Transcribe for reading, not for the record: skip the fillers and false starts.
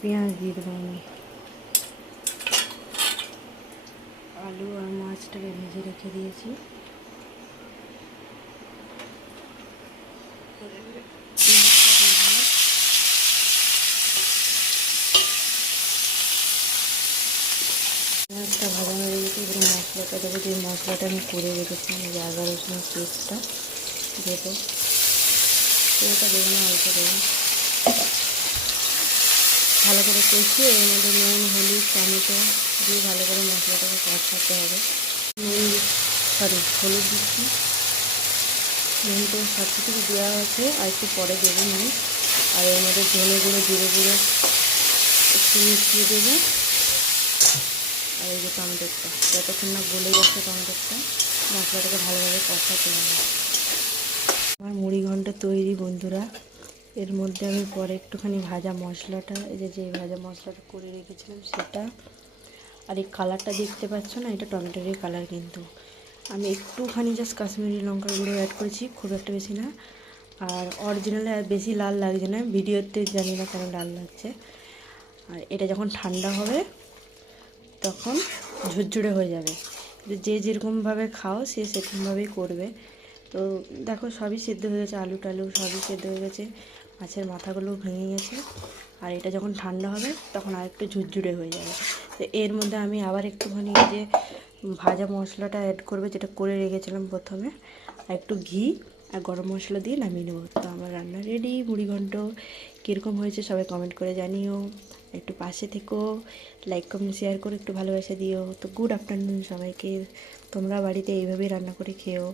পেঁয়াজ দিয়ে দেবো আমি। আলু আর মাছটাকে ভেজে রেখে দিয়েছি। পেঁয়াজটা ভাজা হয়ে গেছে, এবারে মশলাটা দেবো। যে মশলাটা আমি করে রেখেছিলাম, এই যে আদা রসুনের পেস্টটা দেবো। তেলটা দেবো না, অল্প দেবো। ভালো করে কষিয়ে এর মধ্যে নুন, হলুদ, টমেটো দিয়ে ভালো করে মশলাটাকে কষাতে হবে। হলুদ দিচ্ছি, নুন তো সব কিছু দেওয়া আছে, আর একটু পরে দেবো নুন। আর এর মধ্যে ধনে গুঁড়ো, জিরে গুঁড়ো একটু মিশিয়ে দেবো। আর এই যে টমেটোটা, যতক্ষণ না গলে যাচ্ছে টমেটোটা, মশলাটাকে ভালোভাবে কষাতে হবে। আমার মুড়ি ঘন্ট তৈরি বন্ধুরা। এর মধ্যে আমি পরে একটুখানি ভাজা মশলাটা, এই যে ভাজা মশলাটা করে রেখেছিলাম সেটা, আর এই কালারটা দেখতে পাচ্ছ না, এটা টমেটোরই কালার। কিন্তু আমি একটুখানি জাস্ট কাশ্মীরি লঙ্কার গুঁড়ো অ্যাড করেছি, খুব একটা বেশি না। আর অরিজিনালে বেশি লাল লাগছে না, ভিডিওতে জানি না কেন লাল লাগছে। আর এটা যখন ঠান্ডা হবে তখন ঝুরঝুরে হয়ে যাবে। যে যেরকমভাবে খাও সে সেরকমভাবেই করবে। তো দেখো সবই সেদ্ধ হয়ে গেছে, আলু টালু সবই সেদ্ধ হয়ে গেছে, মাছের মাথাগুলো ভেঙে গেছে। আর এটা যখন ঠান্ডা হবে তখন আর একটু ঝুরঝুরে হয়ে যাবে। তো এর মধ্যে আমি আবার একটুখানি যে ভাজা মশলাটা অ্যাড করবে, যেটা করে রেখেছিলাম প্রথমে, আর একটু ঘি আর গরম মশলা দিয়ে নামিয়ে নেবো। তো আমার রান্না রেডি, মুড়ি ঘন্ট। কীরকম হয়েছে সবাই কমেন্ট করে জানিও। একটু পাশে থেকো, লাইক কমেন্ট শেয়ার করে একটু ভালোবাসা দিও। তো গুড আফটারনুন সবাইকে। তোমরা বাড়িতে এইভাবেই রান্না করে খেও।